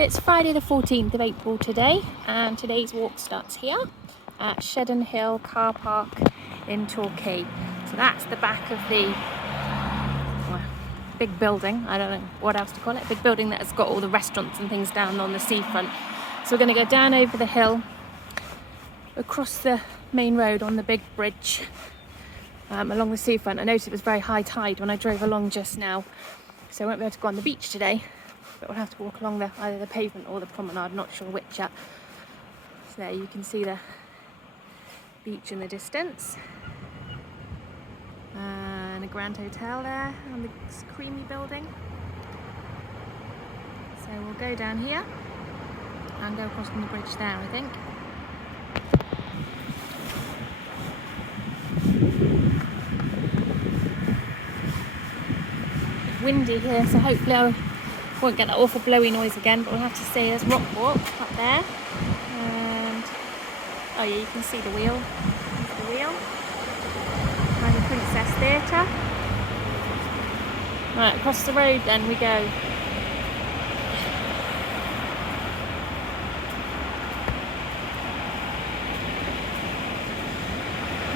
It's Friday the 14th of April today, and today's walk starts here at Shedden Hill car park in Torquay. So that's the back of the big building, I don't know what else to call it, big building that has got all the restaurants and things down on the seafront. So we're going to go down over the hill, across the main road on the big bridge along the seafront. I noticed it was very high tide when I drove along just now, so I won't be able to go on the beach today, but we'll have to walk along either the pavement or the promenade, not sure which yet. So there you can see the beach in the distance, and a grand hotel there on the creamy building. So we'll go down here and go across from the bridge there, I think. It's windy here, so hopefully I won't get that awful blowy noise again, but we'll have to see. There's rock walk up there, and oh yeah, you can see the wheel. There's the wheel. And the Princess Theatre. Right, across the road then we go.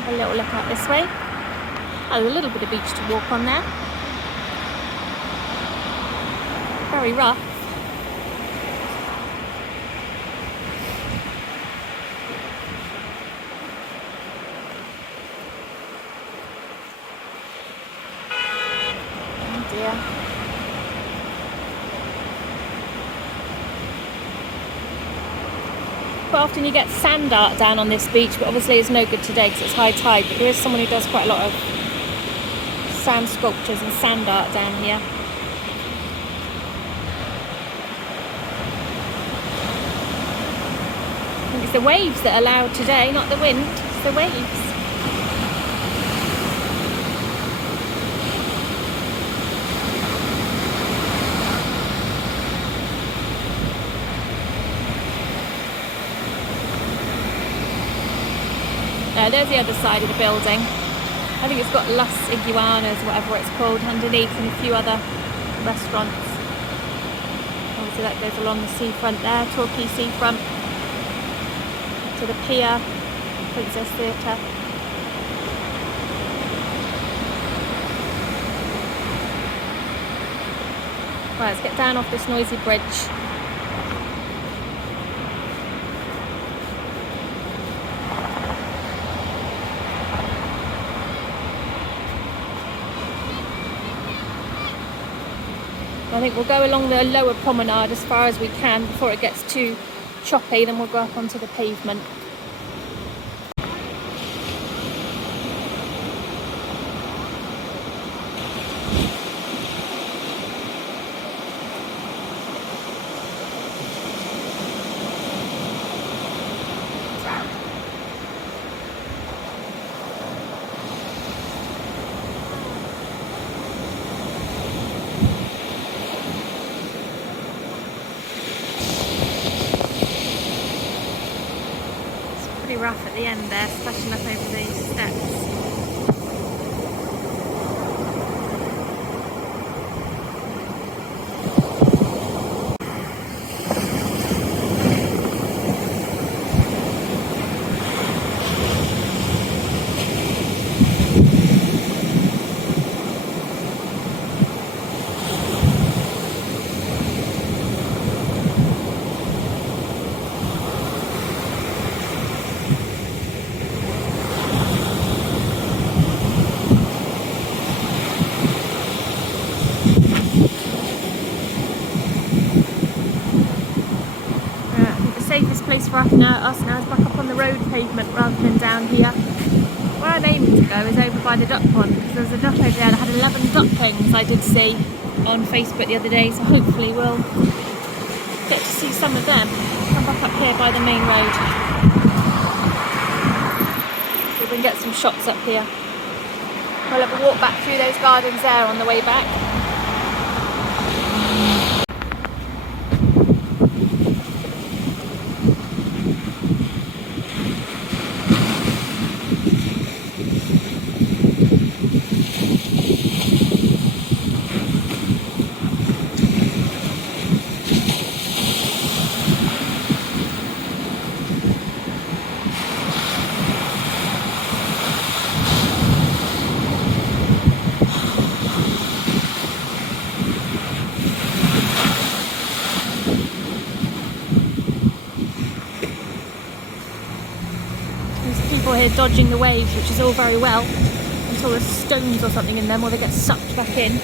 Have a little look out this way. Oh, there's a little bit of beach to walk on there. Very rough. Oh dear. Quite often you get sand art down on this beach, but obviously it's no good today because it's high tide. But there is someone who does quite a lot of sand sculptures and sand art down here. I think it's the waves that are loud today, not the wind, it's the waves. There's the other side of the building. I think it's got Las Iguanas, whatever it's called, underneath, and a few other restaurants. Obviously that goes along the seafront there, Torquay seafront, to the pier, Princess Theatre. Right, let's get down off this noisy bridge. I think we'll go along the lower promenade as far as we can before it gets too choppy, then we'll go up onto the pavement. Rough at the end there, splashing up over these steps. Safest place for us now is back up on the road pavement rather than down here. Where I'm aiming to go is over by the duck pond, because there's a duck over there that had 11 ducklings I did see on Facebook the other day, so hopefully we'll get to see some of them. Come back up here by the main road. So we can get some shots up here. We'll have a walk back through those gardens there on the way back. here dodging the waves, which is all very well until there's stones or something in them or they get sucked back in.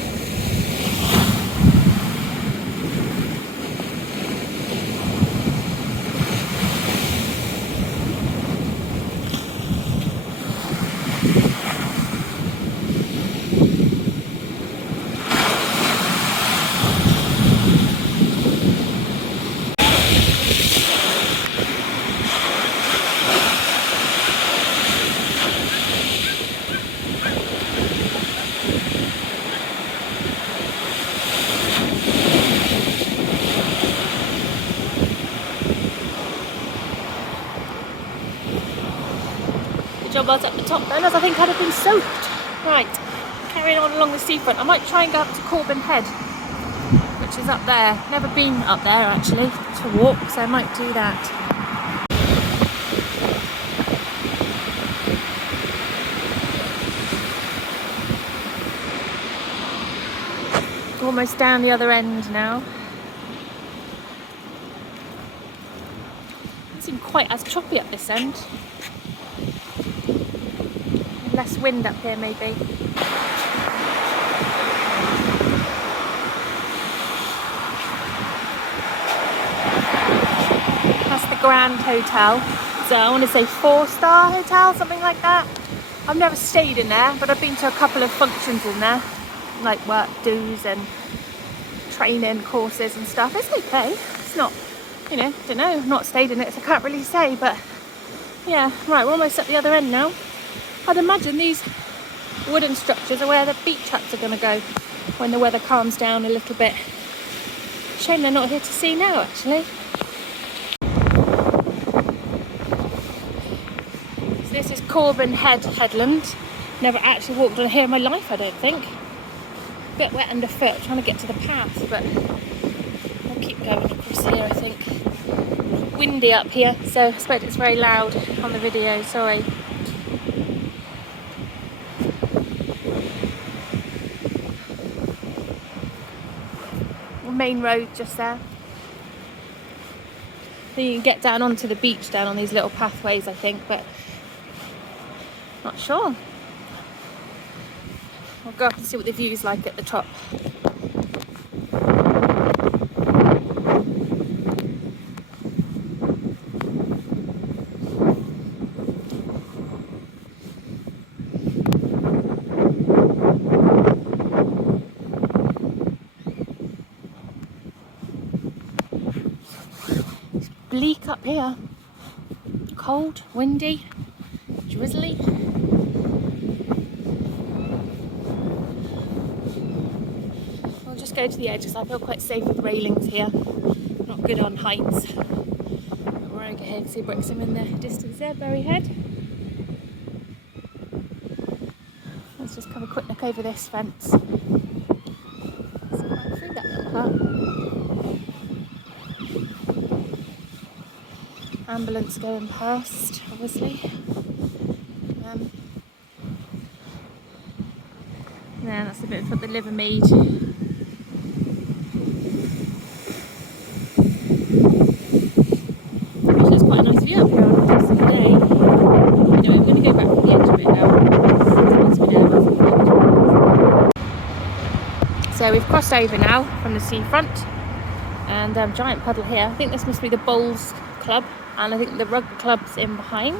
Job was at the top then, as I think I'd have been soaked. Right, carrying on along the seafront. I might try and go up to Corbin Head, which is up there. Never been up there actually to walk, so I might do that. Almost down the other end now. Doesn't seem quite as choppy up this end. Less wind up here maybe. That's the Grand Hotel. So I want to say 4-star hotel, something like that. I've never stayed in there, but I've been to a couple of functions in there, like work dues and training courses and stuff. It's okay. It's not, you know, don't know. I've not stayed in it, so I can't really say, but yeah. Right, we're almost at the other end now. I'd imagine these wooden structures are where the beach huts are going to go when the weather calms down a little bit. Shame they're not here to see now, actually. So this is Corbin Headland. Never actually walked on here in my life, I don't think. A bit wet underfoot, trying to get to the path, but I'll keep going across here, I think. Windy up here, so I suppose it's very loud on the video, sorry. Main road just there. So you can get down onto the beach down on these little pathways, I think, but not sure. I'll go up and see what the view's like at the top. Bleak up here, cold, windy, drizzly. I'll just go to the edge because I feel quite safe with railings here. I'm not good on heights. But we're over here, you can see Brixham in the distance there, Bury Head. Let's just have a quick look over this fence. See right through that little hut. Ambulance going past, obviously. Yeah, that's a bit of the Liver Mead. Actually, it's quite a nice view up here on a decent day. Anyway, I'm going to go back to the edge of it now. So we've crossed over now from the seafront, and giant puddle here. I think this must be the bowls club. And I think the rugby club's in behind.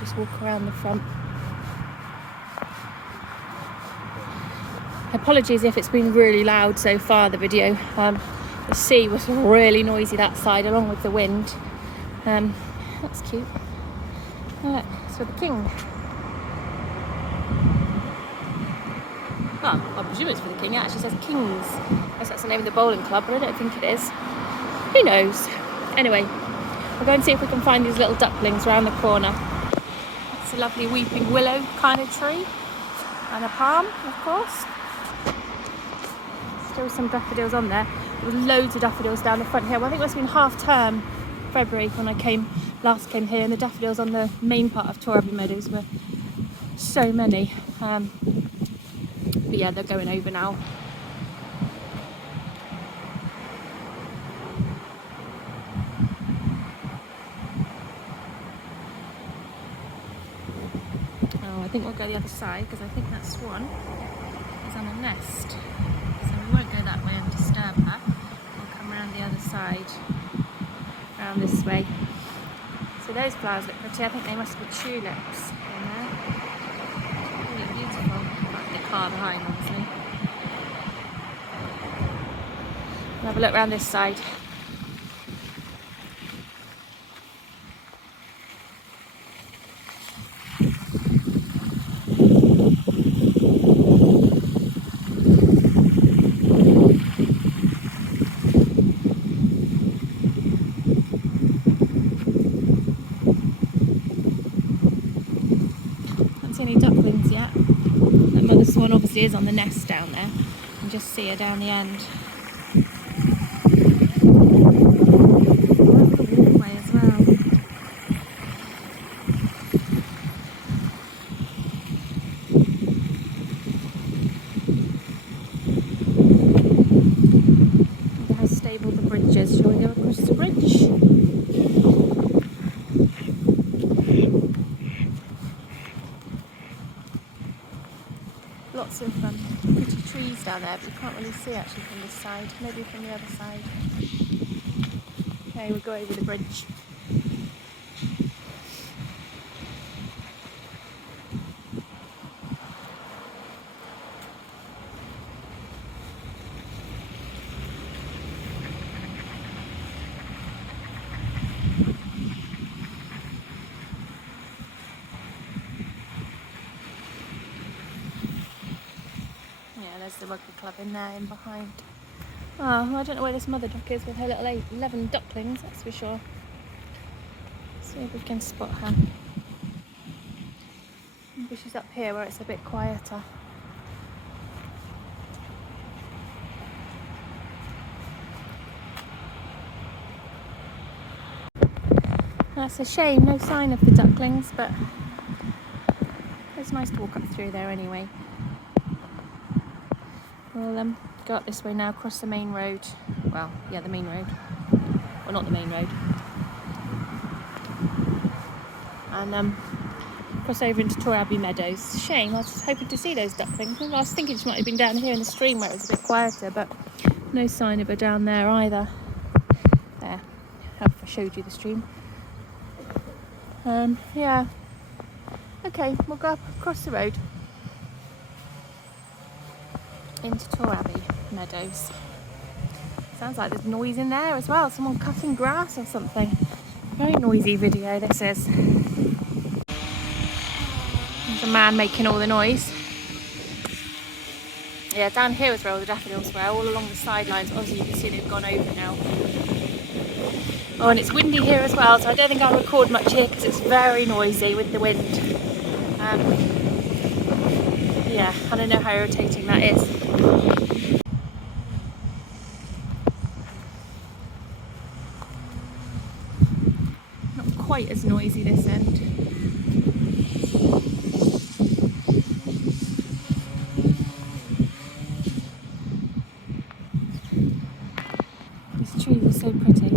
Just walk around the front. Apologies if it's been really loud so far, the video. The sea was really noisy that side, along with the wind. That's cute. Look, it's for the king. Well, I presume it's for the king. It actually says Kings. I guess that's the name of the bowling club, but I don't think it is. Who knows? Anyway, we'll go and see if we can find these little ducklings around the corner. It's a lovely weeping willow kind of tree. And a palm, of course. Still some daffodils on there. There was loads of daffodils down the front here. Well, I think it must have been half term, February, when I last came here, and the daffodils on the main part of Torre meadows were so many. But yeah, they're going over now. Oh, I think we'll go the other side because I think that swan is on a nest. So we won't go that way and disturb her. We'll come around the other side, around this way. So those flowers look pretty. I think they must be tulips in there. Really beautiful. Like the car behind, obviously. We'll have a look around this side. Any ducklings yet. That mother swan obviously is on the nest down there. You can just see her down the end. That's the walkway as well. Look how stable the bridge is. Shall we go across the bridge? Lots of pretty trees down there, but you can't really see actually from this side. Maybe from the other side. Okay, we'll go over the bridge. There's the rugby club in there, in behind. Oh, well, I don't know where this mother duck is with her little 11 ducklings, that's for sure. See if we can spot her. Maybe she's up here where it's a bit quieter. That's a shame, no sign of the ducklings, but it's nice to walk up through there anyway. We'll go up this way now, across the main road. Well, yeah, the main road. Well, not the main road. And cross over into Torre Abbey meadows. Shame, I was hoping to see those ducklings. I was thinking she might have been down here in the stream where it was a bit quieter, but no sign of her down there either. There, I showed you the stream. Yeah. Okay, we'll go up across the road into Torre Abbey meadows. Sounds like there's noise in there as well. Someone cutting grass or something. Very noisy video this is. There's a man making all the noise. Yeah, down here is where all the daffodils were, all along the sidelines. Obviously you can see they've gone over now. Oh, and it's windy here as well, so I don't think I'll record much here because it's very noisy with the wind. Yeah, I don't know how irritating that is. Not quite as noisy this end. These trees are so pretty.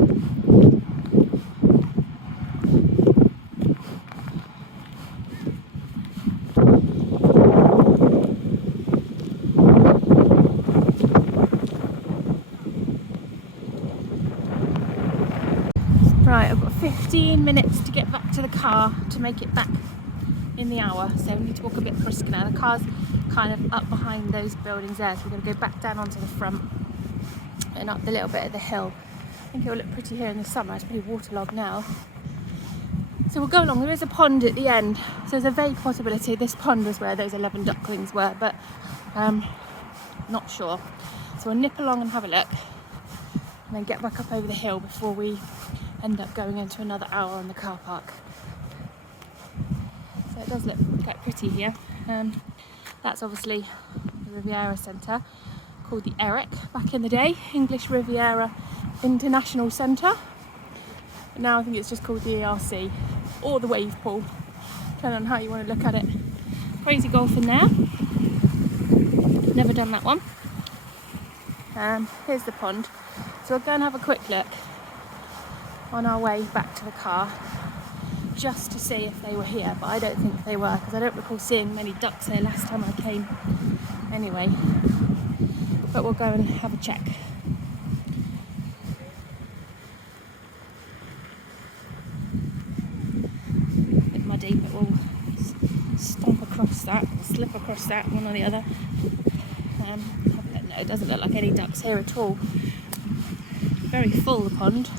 Right, I've got 15 minutes to get back to the car to make it back in the hour, so we need to walk a bit brisker now. The car's kind of up behind those buildings there, so we're going to go back down onto the front and up the little bit of the hill. I think it will look pretty here in the summer. It's pretty waterlogged now. So we'll go along. There is a pond at the end, so there's a vague possibility this pond was where those 11 ducklings were, but not sure. So we'll nip along and have a look and then get back up over the hill before we end up going into another hour on the car park. So it does look quite pretty here. That's obviously the Riviera Centre, called the Eric back in the day, English Riviera International Centre. But now I think it's just called the ERC, or the wave pool, depending on how you want to look at it. Crazy golf in there. Never done that one. Here's the pond. So we'll go and have a quick look on our way back to the car. just to see if they were here, but I don't think they were, because I don't recall seeing many ducks here last time I came anyway. But we'll go and have a check. A bit muddy, but we'll stomp across that, slip across that, one or the other. No, it doesn't look like any ducks here at all. Very full, the pond.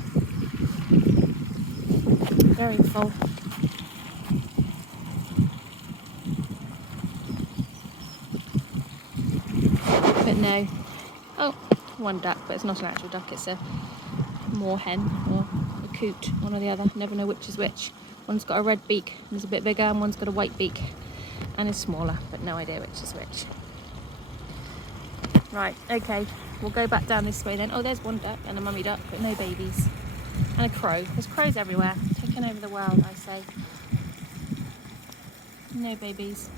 Very full. But no. Oh, one duck, but it's not an actual duck, it's a moorhen or a coot, one or the other. Never know which is which. One's got a red beak and is a bit bigger, and one's got a white beak and is smaller, but no idea which is which. Right, okay, we'll go back down this way then. Oh, there's one duck and a mummy duck, but no babies. And a crow. There's crows everywhere, taking over the world, I say. No babies.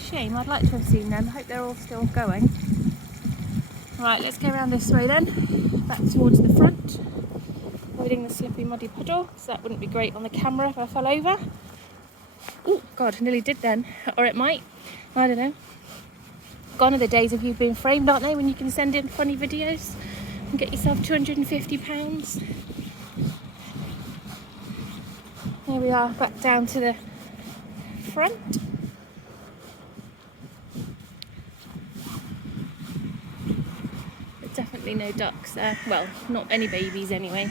Shame, I'd like to have seen them. I hope they're all still going. Right, let's go around this way then, back towards the front, avoiding the slippy muddy puddle, so that wouldn't be great on the camera if I fell over. Oh God, nearly did then, or it might, I don't know. Gone are the days of you being framed, aren't they, when you can send in funny videos and get yourself £250. There we are, back down to the front. Definitely no ducks there. Well, not any babies anyway.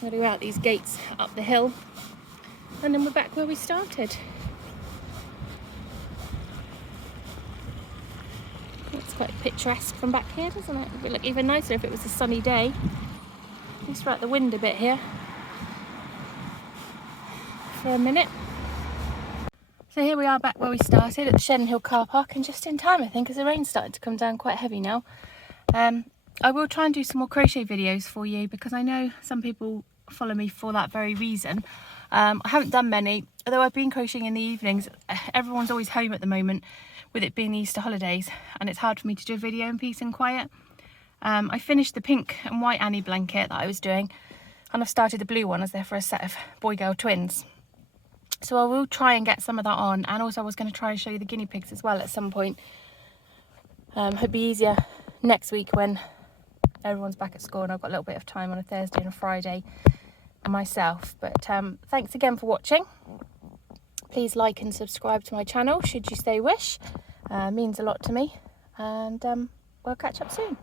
We'll go out these gates up the hill and then we're back where we started. It's quite picturesque from back here, doesn't it? It would look even nicer if it was a sunny day. Just right the wind a bit here for a minute. So here we are back where we started at the Shen Hill car park, and just in time I think, as the rain's started to come down quite heavy now. I will try and do some more crochet videos for you, because I know some people follow me for that very reason. I haven't done many, although I've been crocheting in the evenings. Everyone's always home at the moment with it being the Easter holidays, and it's hard for me to do a video in peace and quiet. I finished the pink and white Annie blanket that I was doing, and I've started the blue one as they're for a set of boy-girl twins. So I will try and get some of that on, and also I was going to try and show you the guinea pigs as well at some point. It'd be easier next week when everyone's back at school and I've got a little bit of time on a Thursday and a Friday myself. But thanks again for watching. Please like and subscribe to my channel should you so wish. Means a lot to me, and we'll catch up soon.